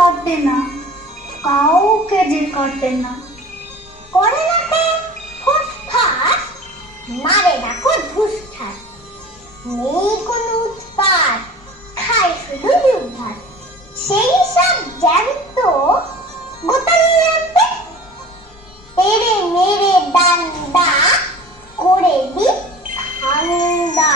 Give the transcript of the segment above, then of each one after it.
হাঁটে না, কাউকে যে কাটে না। করে না তে ফুসফাস, মারে না কো ধুসঠাস। নেই কোনো উৎপাত, খায় শুধু দুধ ভাত। সেই সব জ্যান্ত গোতালিয়ে আনতে তেরে মেরে ডান্ডা করে দি ঠান্ডা।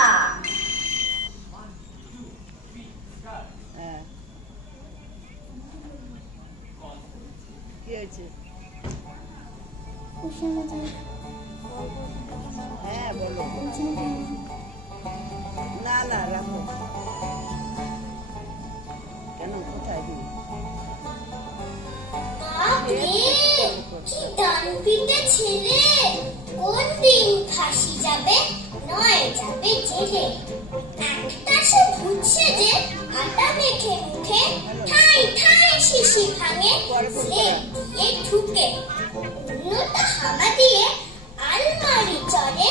কি হয়েছে? হ্যাঁ বলো। না না রাখো। কেন, কোথায় দিবি? বাপরে, কি ডান পিটে ছেলে! কোন দিন ফাঁসি যাবে, নয় যাবে জেলে। একটা সে বুঝছে যে আটা মেখে মুখে ঠাই ঠাই শিশি ভাঙে, স্লেট দিয়ে ঠুকে। অন্যটা হামা দিয়ে আলমারি চড়ে,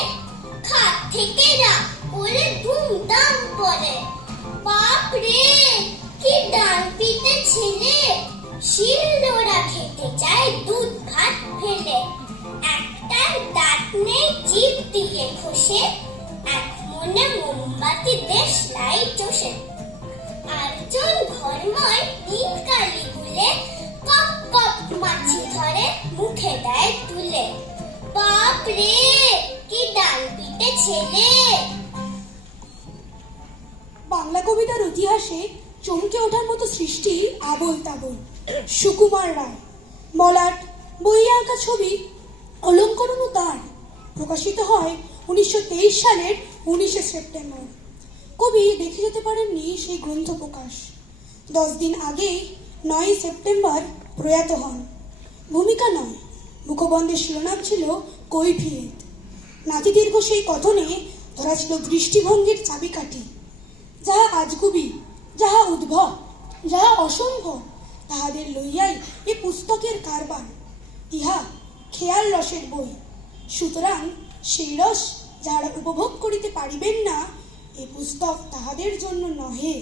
খাট থেকে রাগ করে ধুমধাম পড়ে। বাপরে, কি ডান পিটে ছেলে! শিলনোড়া খেতে চায় দুধ ভাত ফেলে। একটার দাঁত নেই, জিভ দিয়ে খসে, এক মনে মোমবাতি দেশ লাই চষে। আরেকজন ঘরময় নীল কালি গুলে কপ কপ মাছি ধরে, মুখে দেয় তুলে। বাপরে, কি ডান পিটে ছেলে! বাংলা কবিতার ইতিহাসে চমকে ওঠার মতো সৃষ্টি আবোল তাবোল। সুকুমার রায়, মলাট, বইয়ে আঁকা ছবি অলঙ্করণ ও তার প্রকাশিত হয় 1923 সালের 19শে সেপ্টেম্বর। কবি দেখে যেতে পারেননি সেই গ্রন্থ প্রকাশ। 10 দিন আগেই 9 সেপ্টেম্বর প্রয়াত হন। ভূমিকা নয়, মুখবন্ধের শিরোনাম ছিল কৈফিয়ত। নাতিদীর্ঘ সেই কথনে ধরা ছিল দৃষ্টিভঙ্গির চাবিকাঠি। যাহা আজগুবি, যাহা উদ্ভব, যাহা অসম্ভব, তাহাদের লইয়াই এ পুস্তকের কারবার। ইহা খেয়াল রসের বই, সুতরাং সেই রস যাহারা উপভোগ করিতে পারিবেন না, এ পুস্তক তাহাদের জন্য নহে।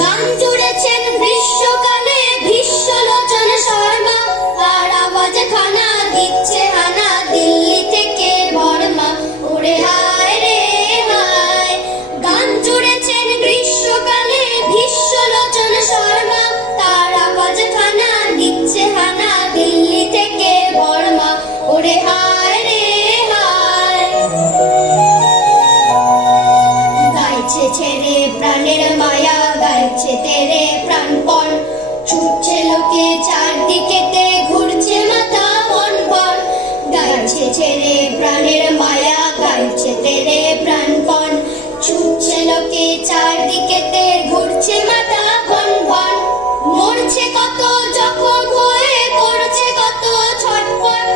গান জুড়েছেন গ্রীষ্মকালে ভীষ্মলোচন শর্মা, আর আওয়াজে খানা দিচ্ছে হানা দিল্লি থেকে বর্মা। ওরে হায় রে হায়, গান জুড়েছেন গ্রীষ্মকালে ভীষ্মলোচন শর্মা, তার আওয়াজে খানা দিচ্ছে হানা দিল্লি থেকে বর্মা। ওরে হায় রে হায়, গাইছে ছেড়ে প্রাণের মায়া, গাইছে তেরে প্রাণপণ, ছুটছে লোকে চারদিকেতে, ঘুরছে মাথা বন বন। গাইছে ছেড়ে প্রাণের মায়া, গাইছে তেরে প্রাণপণ, ছুটছে লোকে চারদিকেতে, ঘুরছে মাথা বন বন। মরছে কত জখম হয়ে, করছে কত ছটফট,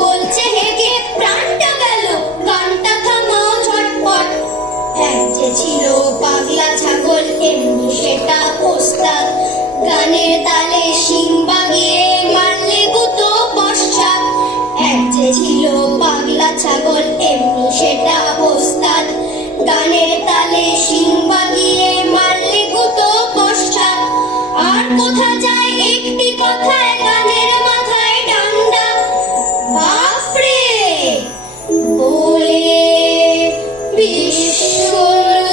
বলছে হেগে প্রাণটা গেল, গানটা থামাও ঝটপট। এক যে ছিল পাগলা ছাগল, এমনি সেটা ওস্তাদ, গানের তালে শিং বাগিয়ে মারলে গুতো পশ্চাৎ। এক যে ছিল পাগলা ছাগল, এমনি সেটা ওস্তাদ, গানের তালে শিং বাগিয়ে মারলে গুতো পশ্চাৎ। আর কোথা যায় একটি কথায়, গানের মাথায় ডান্ডা। বাপরে বলে বিশ্বলোচন।